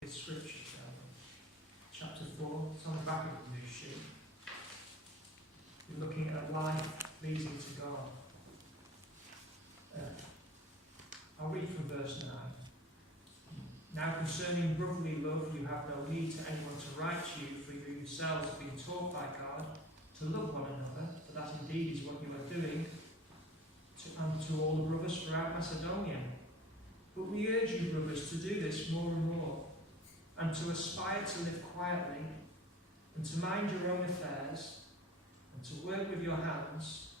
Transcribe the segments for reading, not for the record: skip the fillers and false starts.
This scripture, chapter 4, it's on the back of the new sheet. We're looking at life pleasing to God. I'll read from verse 9. Now concerning brotherly love, you have no need to anyone to write to you, for you yourselves have been taught by God to love one another, for that indeed is what you are doing, and to all the brothers throughout Macedonia. But we urge you, brothers, to do this more and more, and to aspire to live quietly, and to mind your own affairs, and to work with your hands,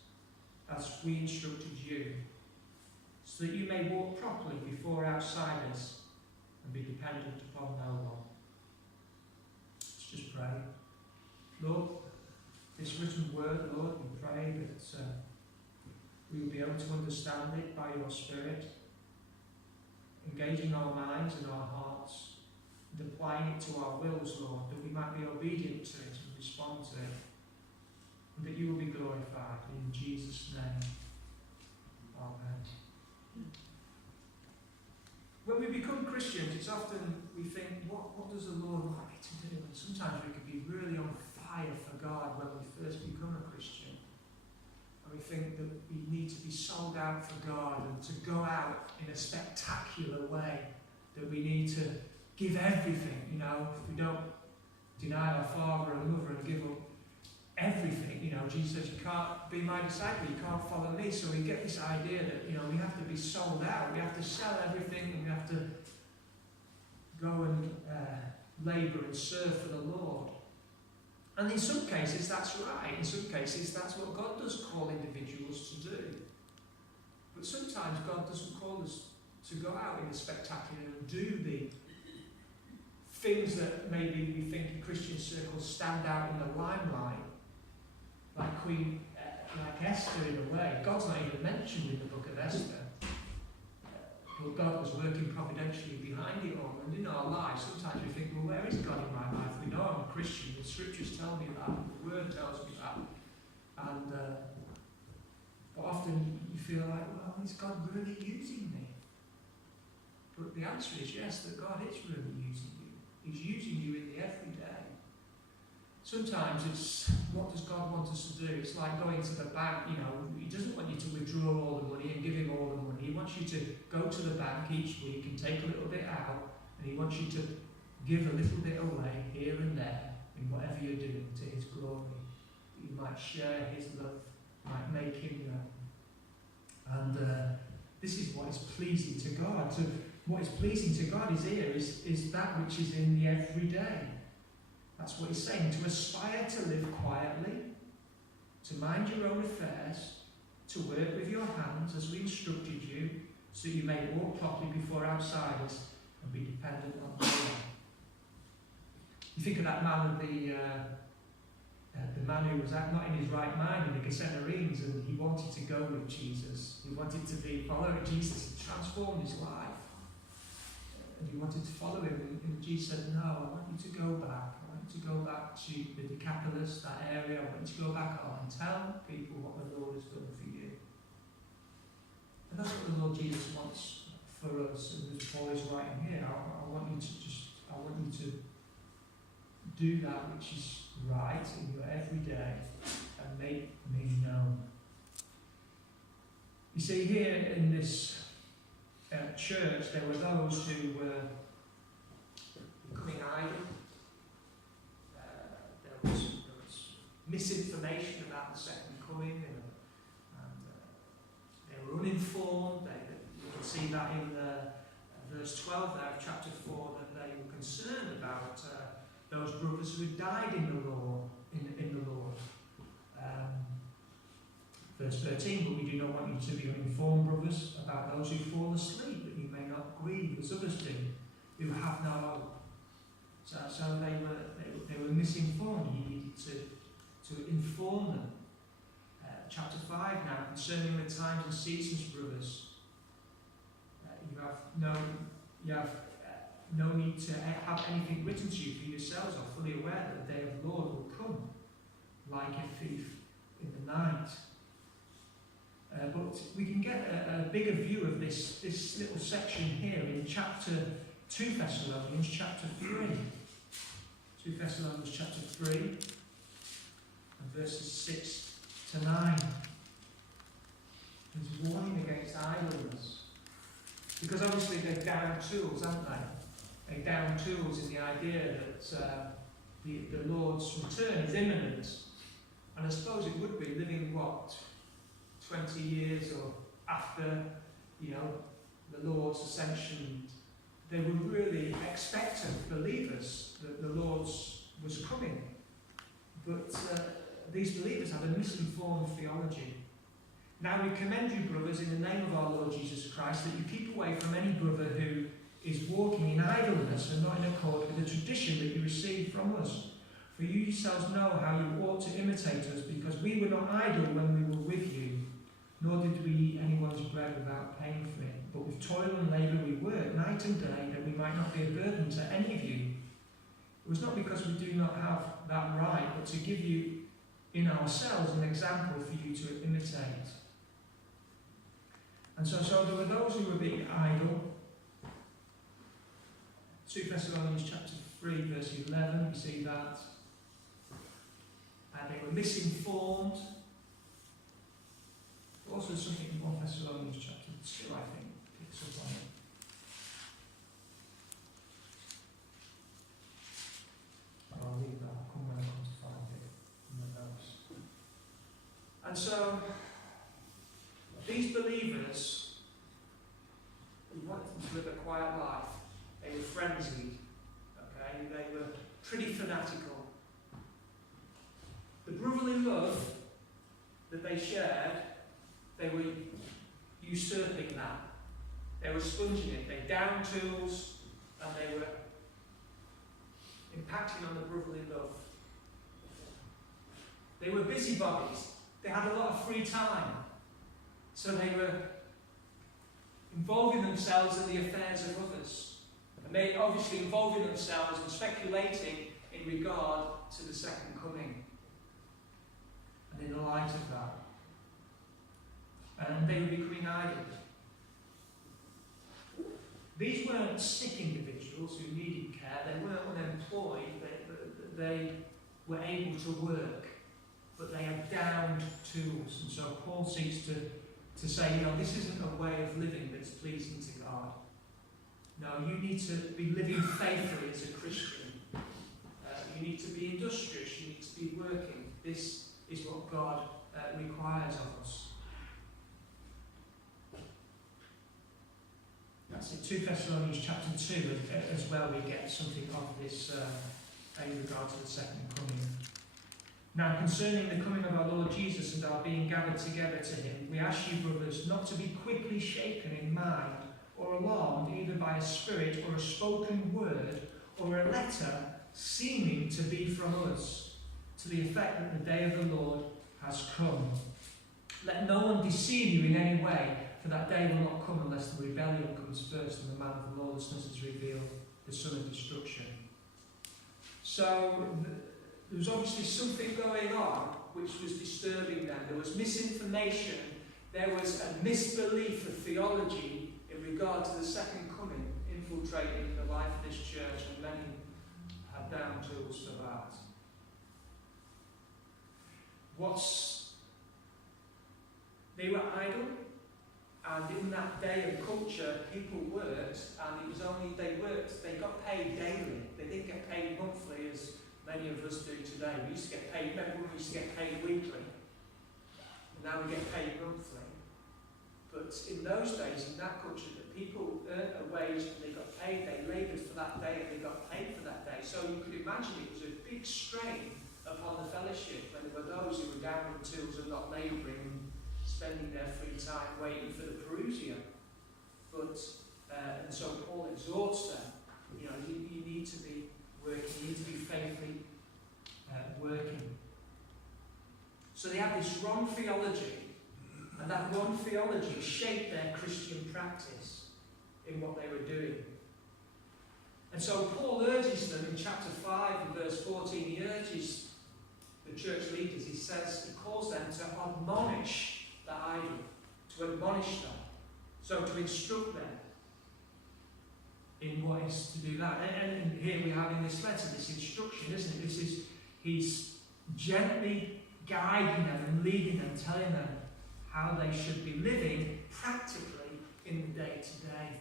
as we instructed you, so that you may walk properly before outsiders, and be dependent upon no one. Let's just pray. Lord, this written word, Lord, we pray that we will be able to understand it by your Spirit, engaging our minds and our hearts, and applying it to our wills, Lord, that we might be obedient to it and respond to it, and that you will be glorified. In Jesus' name. Amen. When we become Christians, it's often we think, what does the Lord like me to do? And sometimes we can be really on fire for God when we first become a Christian. And we think that we need to be sold out for God and to go out in a spectacular way, that we need to give everything, you know. If we don't deny our father and mother and give up everything, you know, Jesus says, you can't be my disciple, you can't follow me. So we get this idea that, you know, we have to be sold out, we have to sell everything, and we have to go and labour and serve for the Lord. And in some cases that's right, in some cases that's what God does call individuals to do. But sometimes God doesn't call us to go out in the spectacular and do the things that maybe we think in Christian circles stand out in the limelight, like Esther in a way. God's not even mentioned in the book of Esther. But God was working providentially behind it all. And in our lives, sometimes we think, well, where is God in my life? We know I'm a Christian. The scriptures tell me that. The word tells me that. And but often you feel like, well, is God really using me? But the answer is yes, that God is really using you. He's using you in the everyday. Sometimes it's, what does God want us to do? It's like going to the bank, you know. He doesn't want you to withdraw all the money and give him all the money. He wants you to go to the bank each week and take a little bit out, and he wants you to give a little bit away here and there in whatever you're doing to his glory. That you might share his love, might make him known. And this is what is pleasing to God. So what is pleasing to God is here, is that which is in the everyday. That's what he's saying, to aspire to live quietly, to mind your own affairs, to work with your hands as we instructed you, so you may walk properly before outsiders and be dependent on no one. You think of that man, the man who was not in his right mind in the Gethsemanes, and he wanted to go with Jesus. He wanted to be following Jesus. He transformed his life. And he wanted to follow him, and Jesus said, no, I want you to go back. I want you to go back to the Decapolis, that area. I want you to go back home and tell people what the Lord has done for you. And that's what the Lord Jesus wants for us. And as Paul is writing here, I want you to do that which is right in your everyday and make me known. You see, here in this church, there were those who were becoming idle. There was misinformation about the second coming, and they were uninformed. You can see that in verse 12 there of chapter 4, that they were concerned about those brothers who had died in the Lord. Verse 13, but we do not want you to be uninformed, brothers, about those who fall asleep, that you may not grieve as others do, who have no hope. So they were misinformed. You needed to inform them. Chapter 5 now, concerning the times and seasons, brothers, you have no need to have anything written to you, for yourselves are fully aware that the day of the Lord will come like a thief in the night. But we can get a bigger view of this little section here in chapter 2 Thessalonians chapter 3. 2 Thessalonians chapter 3 and verses 6 to 9. He's warning against idleness. Because obviously they're down tools, aren't they? They're down tools in the idea that the Lord's return is imminent. And I suppose it would be living, 20 years or after, the Lord's ascension. They were really expectant believers that the Lord's was coming. But these believers had a misinformed theology. Now we commend you, brothers, in the name of our Lord Jesus Christ, that you keep away from any brother who is walking in idleness and not in accord with the tradition that you received from us. For you yourselves know how you ought to imitate us, because we were not idle when we were with you, nor did we eat anyone's bread without paying for it. But with toil and labour we worked night and day, that we might not be a burden to any of you. It was not because we do not have that right, but to give you in ourselves an example for you to imitate. And so there were those who were being idle. 2 Thessalonians chapter 3 verse 11, we see that. And they were misinformed. Also something in 1 Thessalonians chapter 2, I think, picks up on it. I'll leave that, I'll come when I come to find it in the notes. And so, these believers who wanted to live a quiet life, they were frenzied, okay? They were pretty fanatical. The brotherly love that they shared, they were usurping that. They were sponging it. They downed tools and they were impacting on the brotherly love. They were busybodies. They had a lot of free time. So they were involving themselves in the affairs of others. And they obviously involving themselves and speculating in regard to the second coming. And in the light of that, and they were becoming idle. These weren't sick individuals who needed care. They weren't unemployed. They were able to work, but they had downed tools. And so Paul seeks to say, this isn't a way of living that's pleasing to God. No, you need to be living faithfully as a Christian. You need to be industrious. You need to be working. This is what God requires of us. That's in 2 Thessalonians chapter 2 as well. We get something of this in regard to the second coming. Now, concerning the coming of our Lord Jesus and our being gathered together to him, we ask you, brothers, not to be quickly shaken in mind or alarmed either by a spirit or a spoken word or a letter seeming to be from us, to the effect that the day of the Lord has come. Let no one deceive you in any way, for that day will not come unless the rebellion comes first and the man of lawlessness is revealed, the son of destruction. So there was obviously something going on which was disturbing them. There was misinformation, there was a misbelief of theology in regard to the second coming infiltrating the life of this church, and many had down tools for that. They were idle, and in that day of culture, people worked, and it was only they got paid daily. They didn't get paid monthly as many of us do today. We used to get paid, remember when we used to get paid weekly? And now we get paid monthly. But in those days, in that culture, the people earned a wage and they got paid, they laboured for that day and they got paid for that day. So you could imagine it was a big strain upon the fellowship when there were those who were down with tools and not labouring, spending their free time waiting for the parousia. But, and so Paul exhorts them, you need to be working, you need to be faithfully working. So they had this wrong theology, and that wrong theology shaped their Christian practice in what they were doing. And so Paul urges them in chapter 5 and verse 14, he urges the church leaders, he calls them to admonish the idle, to admonish them, so to instruct them. in what is to do that. And here we have in this letter this instruction, isn't it? He's gently guiding them and leading them, telling them how they should be living practically in the day-to-day.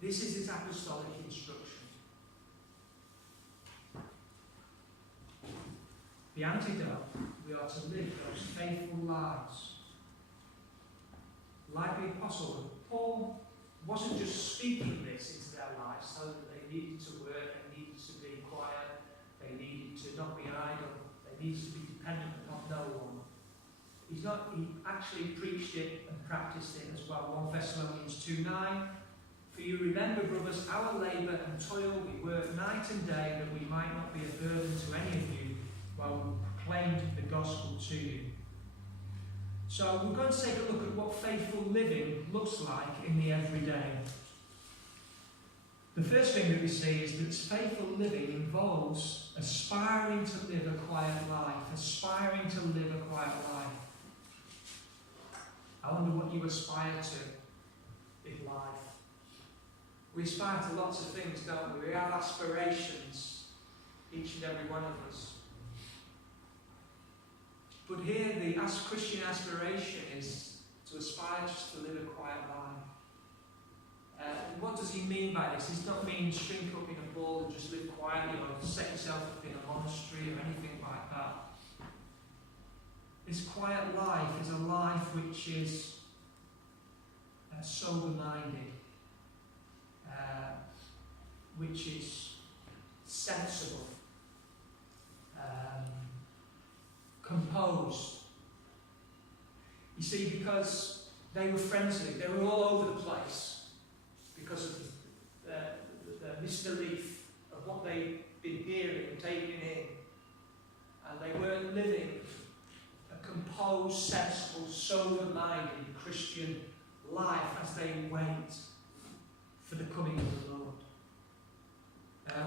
This is his apostolic instruction. The antidote, we are to live those faithful lives. Like the apostle, Paul wasn't just speaking this into their lives so that they needed to work, they needed to be quiet, they needed to not be idle, they needed to be dependent upon no one. He actually preached it and practiced it as well. 1 Thessalonians 2:9. For you remember, brothers, our labour and toil, we work night and day that we might not be a burden to any of you while we proclaimed the gospel to you. So we're going to take a look at what faithful living looks like in the everyday. The first thing that we see is that faithful living involves aspiring to live a quiet life. Aspiring to live a quiet life. I wonder what you aspire to in life. We aspire to lots of things, don't we? We have aspirations, each and every one of us. But here, the Christian aspiration is to aspire just to live a quiet life. What does he mean by this? He's not meaning shrink up in a ball and just live quietly or set yourself up in a monastery or anything like that. This quiet life is a life which is sober-minded, which is sensible, composed. You see, because they were frenzied, they were all over the place because of the misbelief of what they'd been hearing and taking in. And they weren't living a composed, sensible, sober-minded Christian life as they wait for the coming of the Lord.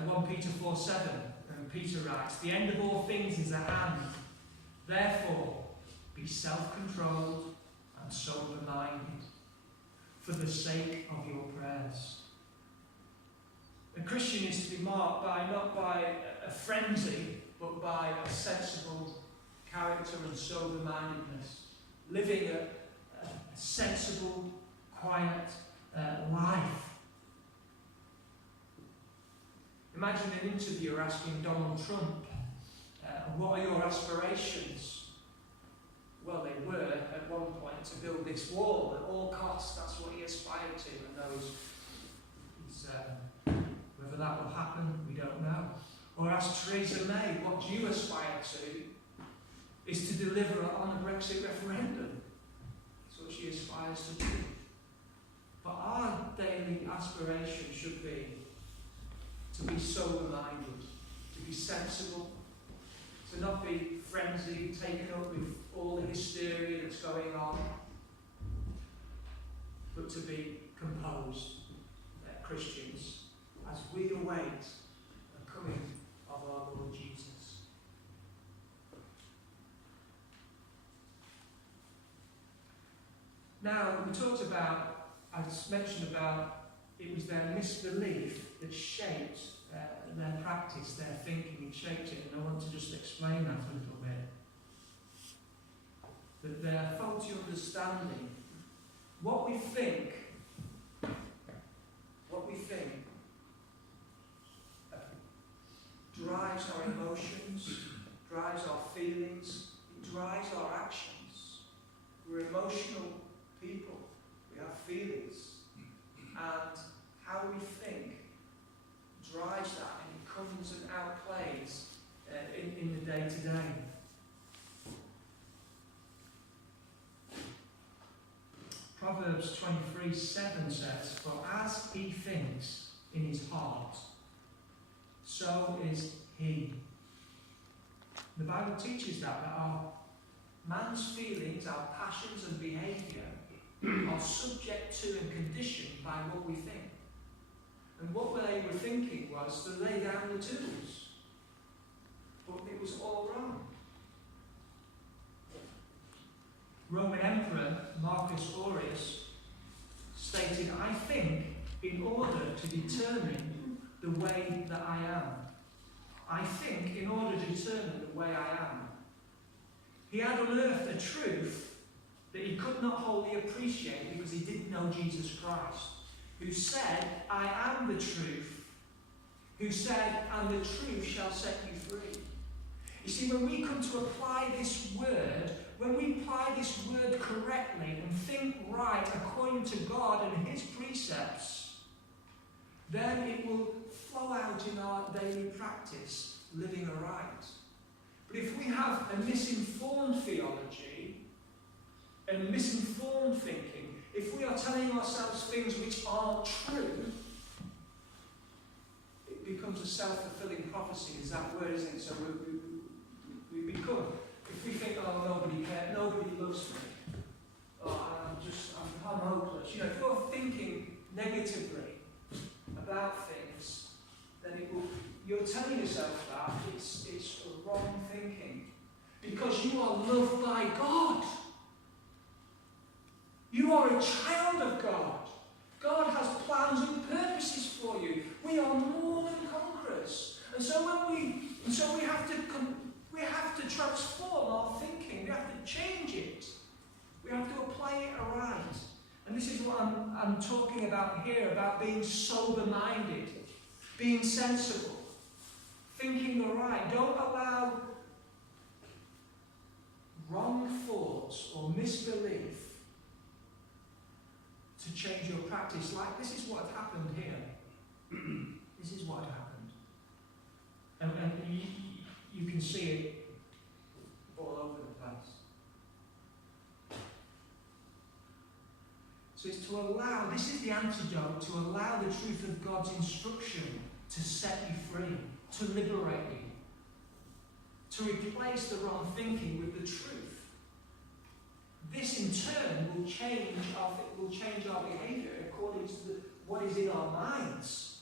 1 Peter 4:7, Peter writes, the end of all things is at hand. Therefore, be self-controlled and sober-minded for the sake of your prayers. A Christian is to be marked not by a frenzy, but by a sensible character and sober-mindedness. Living a sensible, quiet life. Imagine an interviewer asking Donald Trump, what are your aspirations? Well, they were at one point to build this wall at all costs. That's what he aspired to, and whether that will happen, we don't know. Or ask Theresa May, what do you aspire to? Is to deliver on a Brexit referendum. That's what she aspires to do. But our daily aspiration should be to be sober-minded, to be sensible, to not be frenzied, taken up with all the hysteria that's going on, but to be composed Christians as we await the coming of our Lord Jesus. Now, we talked about, I mentioned about, it was their misbelief that shaped their practice, their thinking, it shaped it, and I want to just explain that a little bit. That their faulty understanding, what we think drives our emotions, drives our feelings, it drives our actions. We're emotional people, we have feelings, and how we think drives that, and it comes and outplays in the day-to-day. Proverbs 23:7 says, for as he thinks in his heart, so is he. The Bible teaches that our man's feelings, our passions and behaviour are subject to and conditioned by what we think. And what they were thinking was to lay down the tools. But it was all wrong. Roman Emperor Marcus Aurelius stated, "I think in order to determine the way that I am. I think in order to determine the way I am." He had unearthed a truth that he could not wholly appreciate because he didn't know Jesus Christ, who said, "I am the truth," who said, "And the truth shall set you free." You see, when we come to apply this word, when we apply this word correctly and think right according to God and His precepts, then it will flow out in our daily practice, living aright. But if we have a misinformed theology and misinformed thinking, if we are telling ourselves things which aren't true, it becomes a self-fulfilling prophecy, is that word, isn't it? So we become, if we think, "Oh, nobody cares, nobody loves me, oh, I'm hopeless." You know, if you're thinking negatively about things, then you're telling yourself that it's a wrong thinking. Because you are loved by God. You are a child of God. God has plans and purposes for you. We are more than conquerors. And so we have to transform our thinking. We have to change it. We have to apply it aright. And this is what I'm talking about here, about being sober-minded, being sensible, thinking aright. Don't allow wrong thoughts or misbelief to change your practice. Like, this is what happened here. This is what happened. And you can see it all over the place. So it's to allow, this is the antidote, to allow the truth of God's instruction to set you free, to liberate you, to replace the wrong thinking with the truth. This in turn will change our behaviour according to what is in our minds.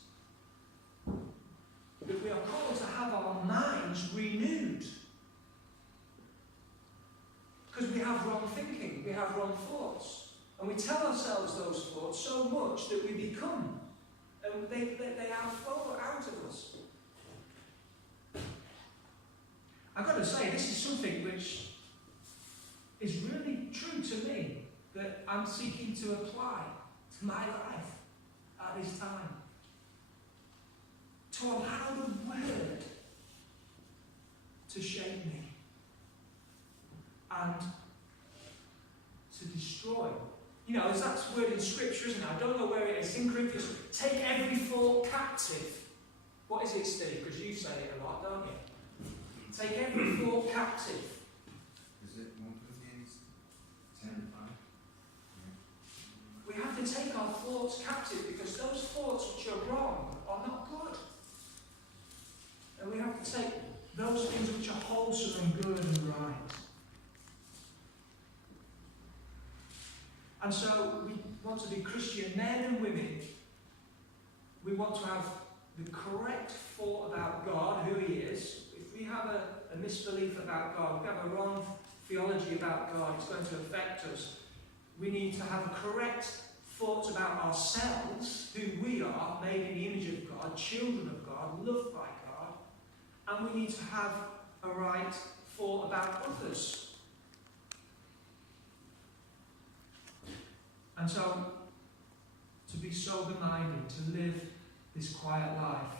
But we are called to have our minds renewed. Because we have wrong thinking, we have wrong thoughts. And we tell ourselves those thoughts so much that we become. And they outflow out of us. I've got to say, this is something which is really true to me, that I'm seeking to apply to my life at this time. To allow the word to shape me and to destroy. You know, that's word in Scripture, isn't it? I don't know where it is. In Corinthians, take every thought captive. What is it, Steve? Because you say it a lot, don't you? Take every thought captive. Is it 1 Corinthians 10:5? We have to take our thoughts captive because those thoughts which are wrong are not good. And we have to take those things which are wholesome and good and right. And so we want to be Christian men and women. We want to have the correct thought about God, who He is. If we have a misbelief about God, we have a wrong theology about God, it's going to affect us. We need to have a correct thought about ourselves, who we are, made in the image of God, children of God, loved by God. And we need to have a right thought about others. And so, to be sober-minded, to live this quiet life.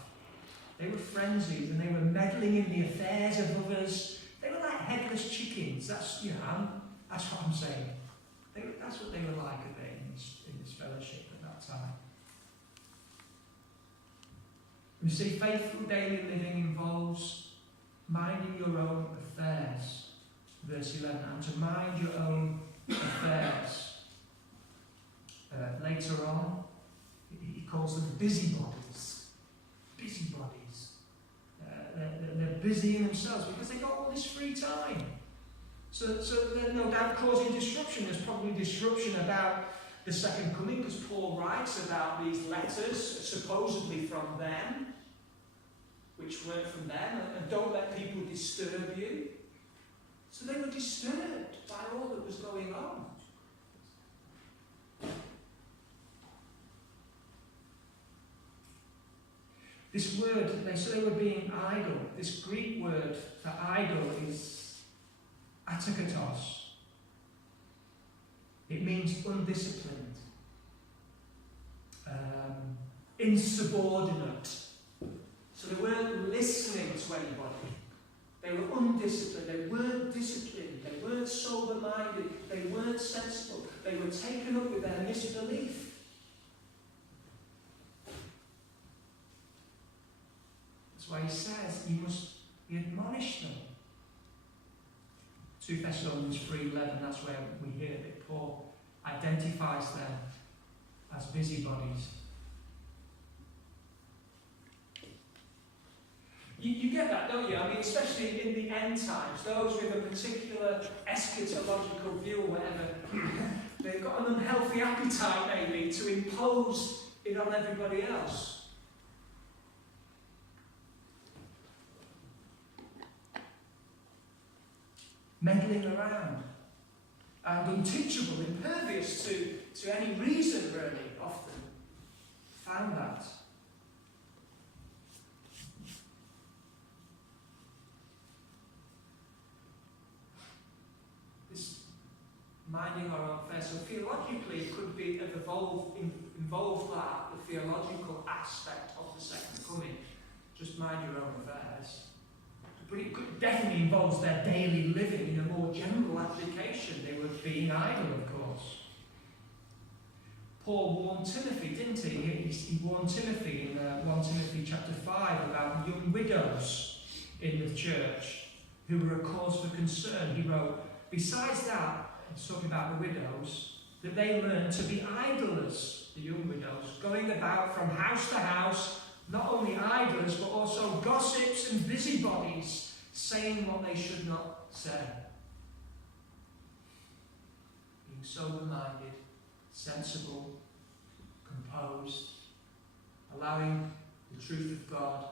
They were frenzied and they were meddling in the affairs of others. They were like headless chickens. That's what I'm saying. That's what they were like in this fellowship at that time. You see, faithful daily living involves minding your own affairs. Verse 11, and to mind your own affairs. Later on, he calls them busybodies. Busybodies. They're busy in themselves because they've got all this free time. So they're no doubt causing disruption. There's probably disruption about the second coming because Paul writes about these letters supposedly from them, which weren't from them. And don't let people disturb you. So they were disturbed by all that was going on. This word, so they were being idle. This Greek word for idle is atakatos. It means undisciplined, insubordinate. So they weren't listening to anybody. They were undisciplined. They weren't disciplined. They weren't sober-minded. They weren't sensible. They were taken up with their misbelief. That's why he says you admonish them. 2 Thessalonians 3:11, that's where we hear that Paul identifies them as busybodies. You get that, don't you? I mean, especially in the end times, those with a particular eschatological view or whatever, they've got an unhealthy appetite maybe to impose it on everybody else. Meddling around and unteachable, impervious to any reason, really, often. Found that. This minding our own affairs. So theologically, it could be involved that, the theological aspect of the second coming. Just mind your own affairs. But it definitely involves their daily living in a more general application. They were being idle, of course. Paul warned Timothy, didn't he? He warned Timothy in 1 Timothy chapter 5 about young widows in the church who were a cause for concern. He wrote, besides that, he's talking about the widows, that they learn to be idlers, the young widows, going about from house to house, not only idlers, but also gossips and busybodies, saying what they should not say. Being sober-minded, sensible, composed, allowing the truth of God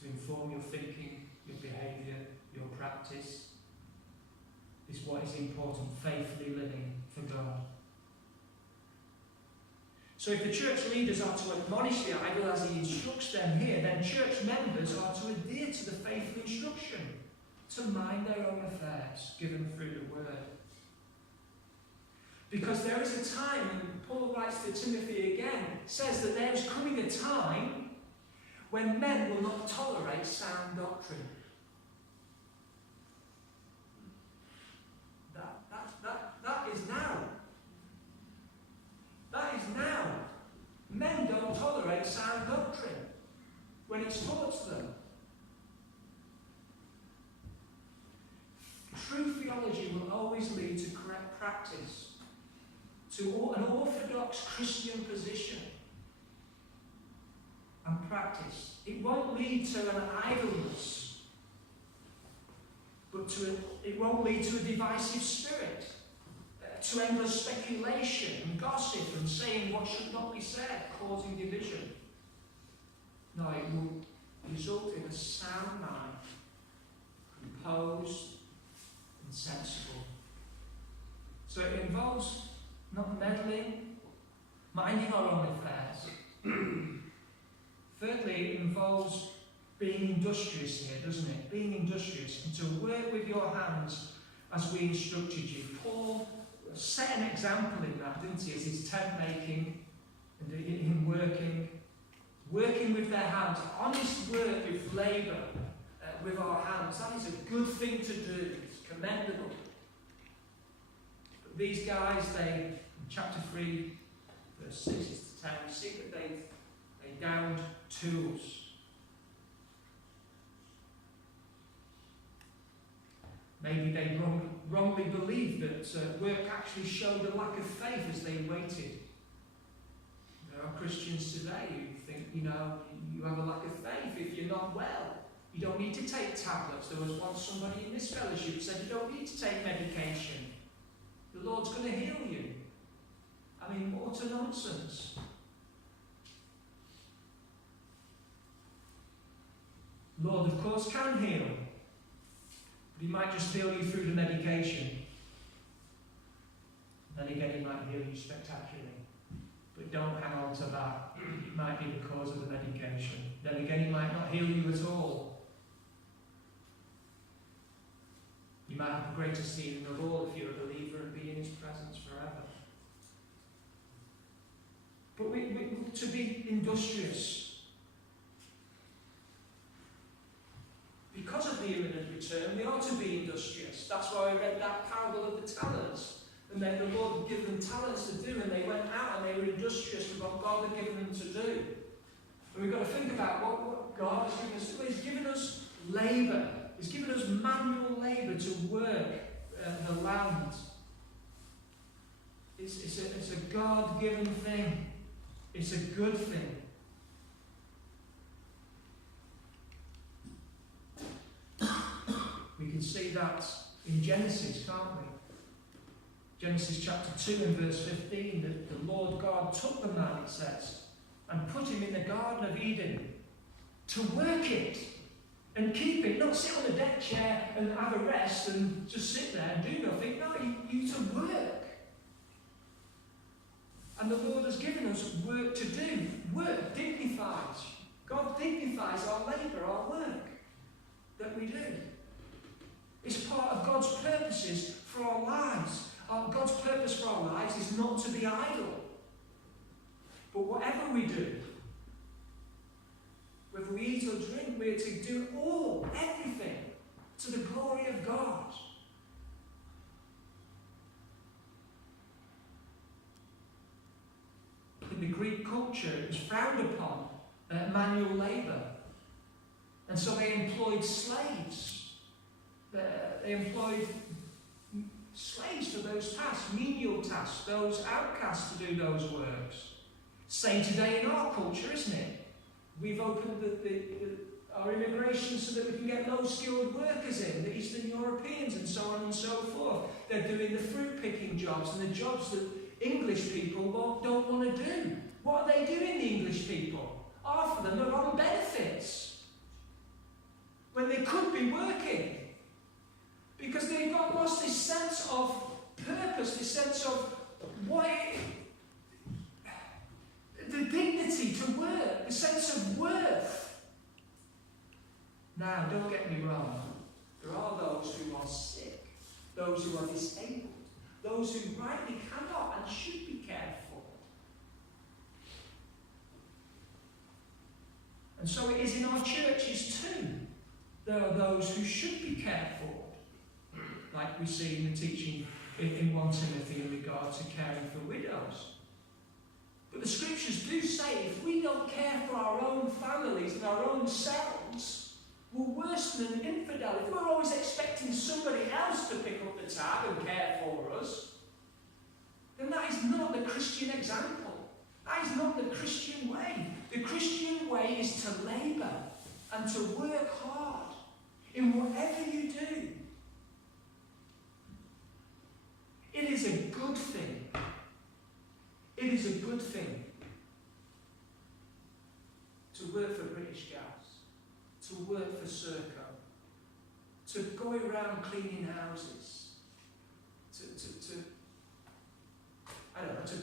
to inform your thinking, your behaviour, your practice, is what is important, faithfully living for God. So if the church leaders are to admonish the idle as he instructs them here, then church members are to adhere to the faithful instruction, to mind their own affairs given through the word. Because there is a time, and Paul writes to Timothy again, says that there is coming a time when men will not tolerate sound doctrine. That is now. That is now. Men don't tolerate sound doctrine when it's taught to them. True theology will always lead to correct practice, to an orthodox Christian position and practice. It won't lead to an idleness, but it won't lead to a divisive spirit, to endless speculation and gossip and saying what should not be said, causing division. No, it will result in a sound mind, composed and sensible. So it involves not meddling, minding our own affairs. Thirdly, it involves being industrious here, doesn't it? Being industrious and to work with your hands as we instructed you. Paul set an example in that, didn't he? As his tent making and him working with their hands, honest work with labour, with our hands. That is a good thing to do. It's commendable. But these guys, in chapter 3, verse 6 to 10, we see that they downed tools. Maybe they wrongly believed that work actually showed a lack of faith as they waited. There are Christians today who think, you have a lack of faith if you're not well. You don't need to take tablets. There was once somebody in this fellowship who said you don't need to take medication. The Lord's going to heal you. I mean, what a nonsense. Lord, of course, can heal. He might just heal you through the medication. Then again, he might heal you spectacularly. But don't hang on to that. It might be the cause of the medication. Then again, he might not heal you at all. You might have the greatest healing of all if you're a believer and be in his presence forever. But to be industrious. Because of the imminent return, we are to be industrious. That's why I read that parable of the talents. And then the Lord would give them talents to do, and they went out and they were industrious with what God had given them to do. And we've got to think about what God has given us to do. He's given us labour. He's given us manual labour to work the land. It's a God-given thing. It's a good thing. We can see that in Genesis, can't we? Genesis chapter 2 and verse 15, that the Lord God took the man, it says, and put him in the Garden of Eden to work it and keep it, not sit on a deck chair and have a rest and just sit there and do nothing. No, you to work. And the Lord has given us work to do. Work dignifies. God dignifies our labour, our work that we do. It's part of God's purposes for our lives. God's purpose for our lives is not to be idle. But whatever we do, whether we eat or drink, we are to do everything, to the glory of God. In the Greek culture, it was frowned upon manual labour. And so they employed slaves. They employed slaves for those tasks, menial tasks, those outcasts to do those works. Same today in our culture, isn't it? We've opened our immigration so that we can get low-skilled workers in, the Eastern Europeans and so on and so forth. They're doing the fruit-picking jobs and the jobs that English people don't want to do. What are they doing, the English people? Half of them are on benefits when they could be working. Because they've lost this sense of purpose, this sense of the dignity to work, the sense of worth. Now, don't get me wrong. There are those who are sick, those who are disabled, those who rightly cannot and should be cared for. And so it is in our churches too. There are those who should be cared for. Like we see in the teaching in 1 Timothy in regard to caring for widows. But the scriptures do say if we don't care for our own families and our own selves, we're worse than an infidel. If we're always expecting somebody else to pick up the tab and care for us, then that is not the Christian example. That is not the Christian way. The Christian way is to labour and to work hard in whatever you do. It is a good thing. It is a good thing to work for British Gas, to work for Serco, to go around cleaning houses, to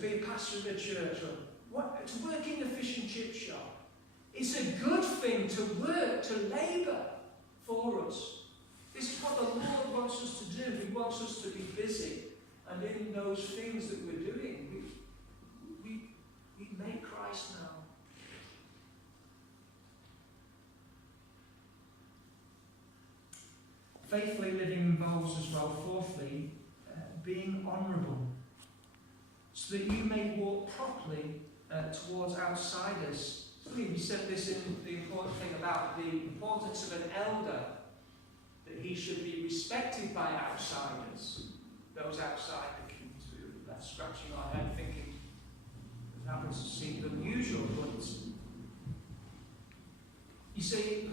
be a pastor of a church, or to work in the fish and chip shop. It's a good thing to work, to labour for us. This is what the Lord wants us to do. He wants us to be busy. And in those things that we're doing, we make Christ known. Faithfully living involves as well, fourthly, being honourable, so that you may walk properly towards outsiders. We said this in the important thing about the importance of an elder, that he should be respected by outsiders. Those outside the left scratching our head thinking that would seem unusual, but you see,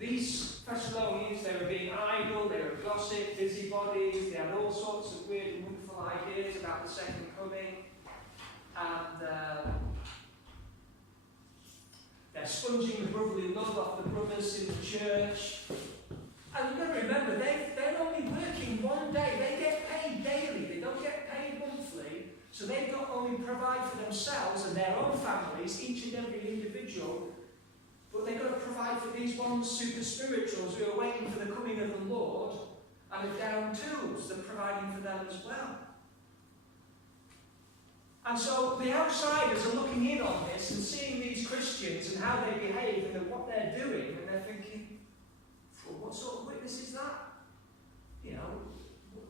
these Thessalonians, they were being idle, they were gossip, busybodies, they had all sorts of weird and wonderful ideas about the second coming, and they're sponging the brotherly love off the brothers in the church. And remember, remember, they're only working one day. They get paid daily. They don't get paid monthly. So they've got to only provide for themselves and their own families, each and every individual. But they've got to provide for these ones super spirituals who are waiting for the coming of the Lord and are down tools. They're providing for them as well. And so the outsiders are looking in on this and seeing these Christians and how they behave and what they're doing, and they're thinking, well, what sort of witness is that? You know,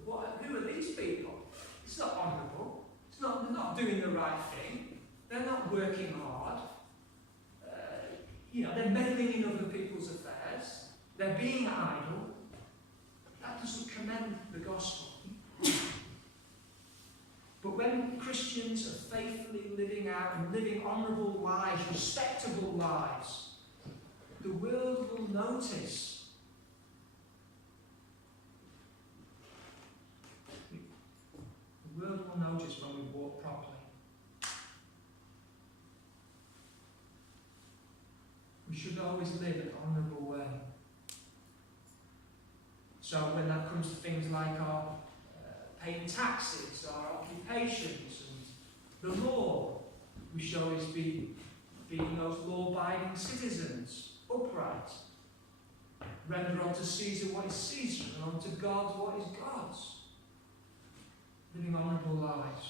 who are these people? It's not honourable. They're not doing the right thing. They're not working hard. You know, they're meddling in other people's affairs. They're being idle. That doesn't commend the gospel. But when Christians are faithfully living out and living honourable lives, respectable lives, the world will notice. The world will notice when we walk properly. We should always live an honourable way. So when that comes to things like our paying taxes, our occupations, and the law, we should always be being those law-abiding citizens, upright. Render unto Caesar what is Caesar, and unto God what is God's. Living honourable lives.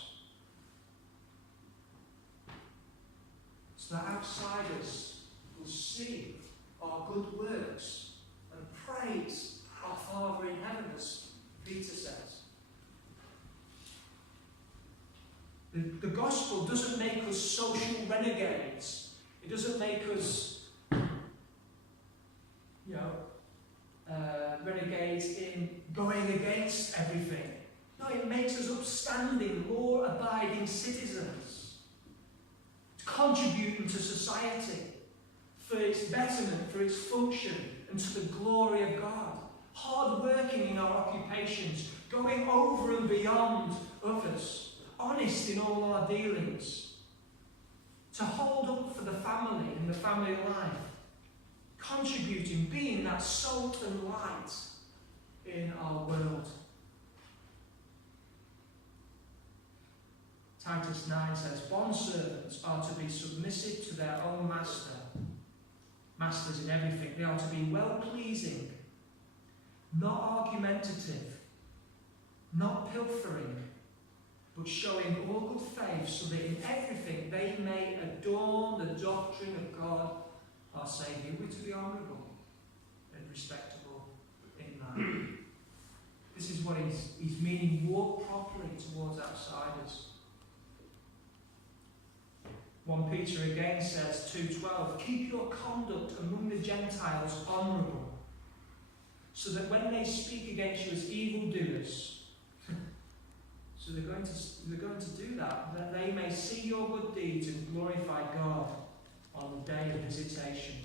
So that outsiders will see our good works and praise our Father in heaven, as Peter says. The gospel doesn't make us social renegades. It doesn't make us, renegades in going against everything. No, it makes us upstanding, law-abiding citizens, contributing to society for its betterment, for its function, and to the glory of God. Hard working in our occupations, going over and beyond others, honest in all our dealings, to hold up for the family and the family life, contributing, being that salt and light in our world. Titus 9 says, bondservants are to be submissive to their own master. Masters in everything. They are to be well-pleasing, not argumentative, not pilfering, but showing all good faith, so that in everything they may adorn the doctrine of God, our Saviour. We're to be honourable and respectable in that. This is what he's meaning. Walk properly towards outsiders. 1 Peter again says, 2:12, keep your conduct among the Gentiles honourable, so that when they speak against you as evildoers, so they're going to do that they may see your good deeds and glorify God on the day of visitation.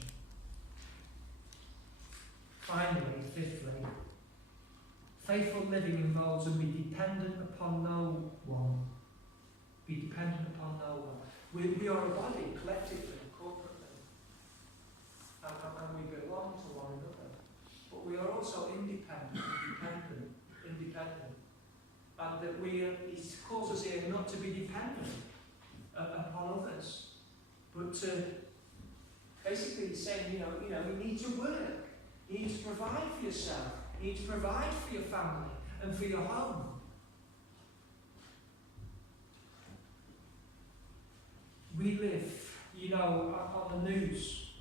Finally, fifthly, faithful living involves and be dependent upon no one. Be dependent upon no one. We are a body, collectively, corporately, and we belong to one another. But we are also independent, and that it calls us here not to be dependent upon others, but to basically saying, you need to work, you need to provide for yourself, you need to provide for your family and for your home. We live, on the news,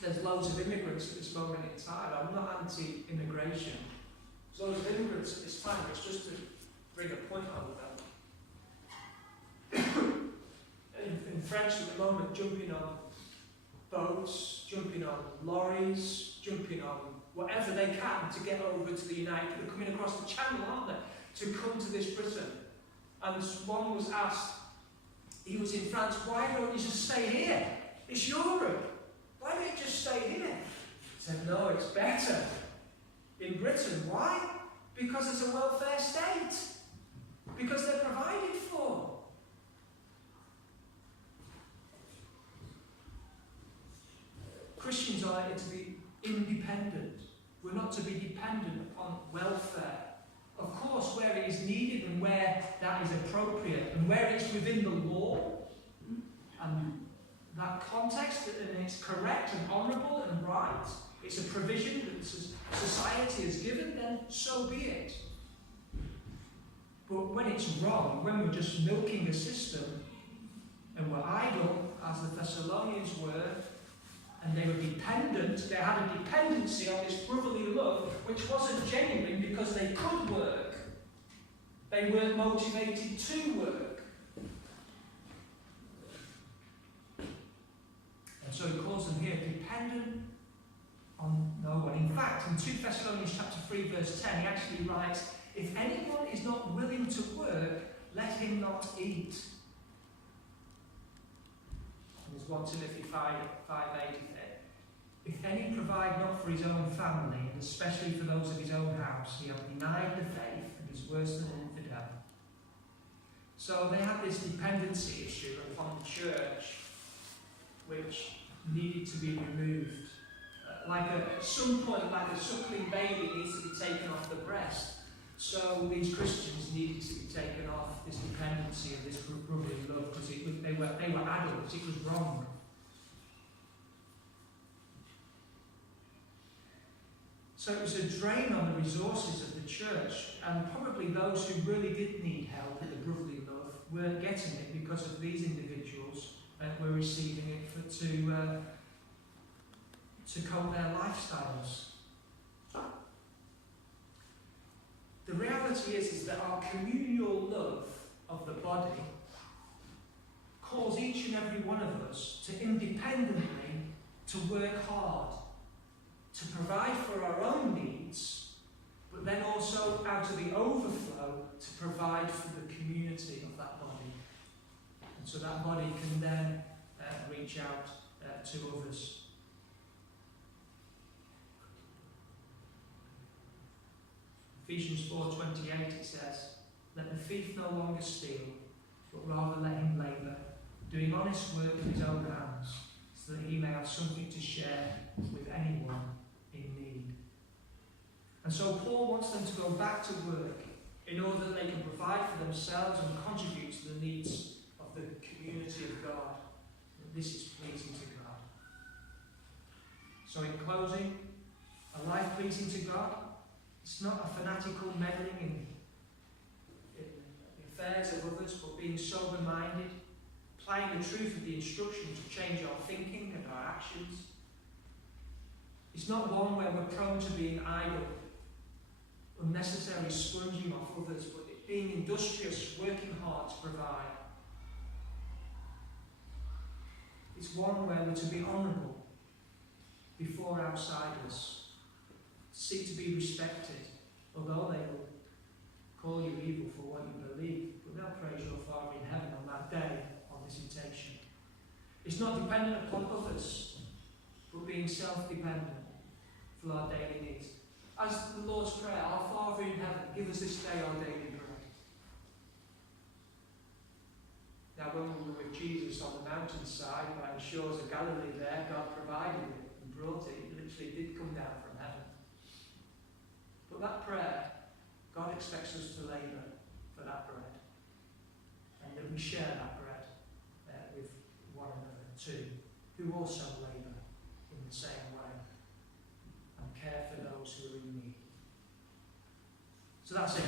there's loads of immigrants at this moment in time. I'm not anti-immigration. There's loads of immigrants at this time. It's just to bring a point home about. In French at the moment, jumping on boats, jumping on lorries, jumping on whatever they can to get over to the United Kingdom. They're coming across the channel, aren't they, to come to this Britain. And one was asked, he was in France, why don't you just stay here? It's Europe. Why don't you just stay here? He said, no, it's better in Britain. Why? Because it's a welfare state. Because they're provided for. Christians are to be independent. We're not to be dependent upon welfare. Of course, where it is needed and where that is appropriate and where it's within the law and that context and it's correct and honourable and right, it's a provision that society has given, then so be it. But when it's wrong, when we're just milking the system and we're idle, as the Thessalonians were, and they were dependent, they had a dependency on this brotherly love, which wasn't genuine because they could work. They weren't motivated to work. And so he calls them here dependent on no one. In fact, in 2 Thessalonians chapter 3, verse 10, he actually writes, if anyone is not willing to work, let him not eat. And there's 1 Timothy 5:8. If any provide not for his own family, and especially for those of his own house, he hath denied the faith and is worse than an infidel. So they had this dependency issue upon the church, which needed to be removed. At some point, like a suckling baby needs to be taken off the breast, so these Christians needed to be taken off this dependency of this brotherly love, because they were adults, it was wrong. So it was a drain on the resources of the church, and probably those who really did need help with the brotherly love weren't getting it because of these individuals were receiving it to cope their lifestyles. The reality is that our communal love of the body calls each and every one of us to independently to work hard, to provide for our own needs, but then also out of the overflow to provide for the community of that body. And so that body can then reach out to others. Ephesians 4:28 it says, let the thief no longer steal, but rather let him labour, doing honest work with his own hands, so that he may have something to share with anyone in need. And so Paul wants them to go back to work in order that they can provide for themselves and contribute to the needs of the community of God. And this is pleasing to God. So in closing, a life pleasing to God, it's not a fanatical meddling in the affairs of others, but being sober-minded, applying the truth of the instruction to change our thinking and our actions. It's not one where we're prone to being idle, unnecessarily sponging off others, but being industrious, working hard to provide. It's one where we're to be honourable before outsiders, seek to be respected, although they will call you evil for what you believe, but they'll praise your Father in heaven on that day of visitation. It's not dependent upon others, but being self-dependent for our daily needs. As the Lord's Prayer, our Father in heaven, give us this day our daily bread. Now, when we were with Jesus on the mountainside by the shores of Galilee there, God provided it and brought it. It literally did come down from heaven. But that prayer, God expects us to labour for that bread, and that we share that bread with one another too, who also labour in the same way and care for those who are in need. So that's it.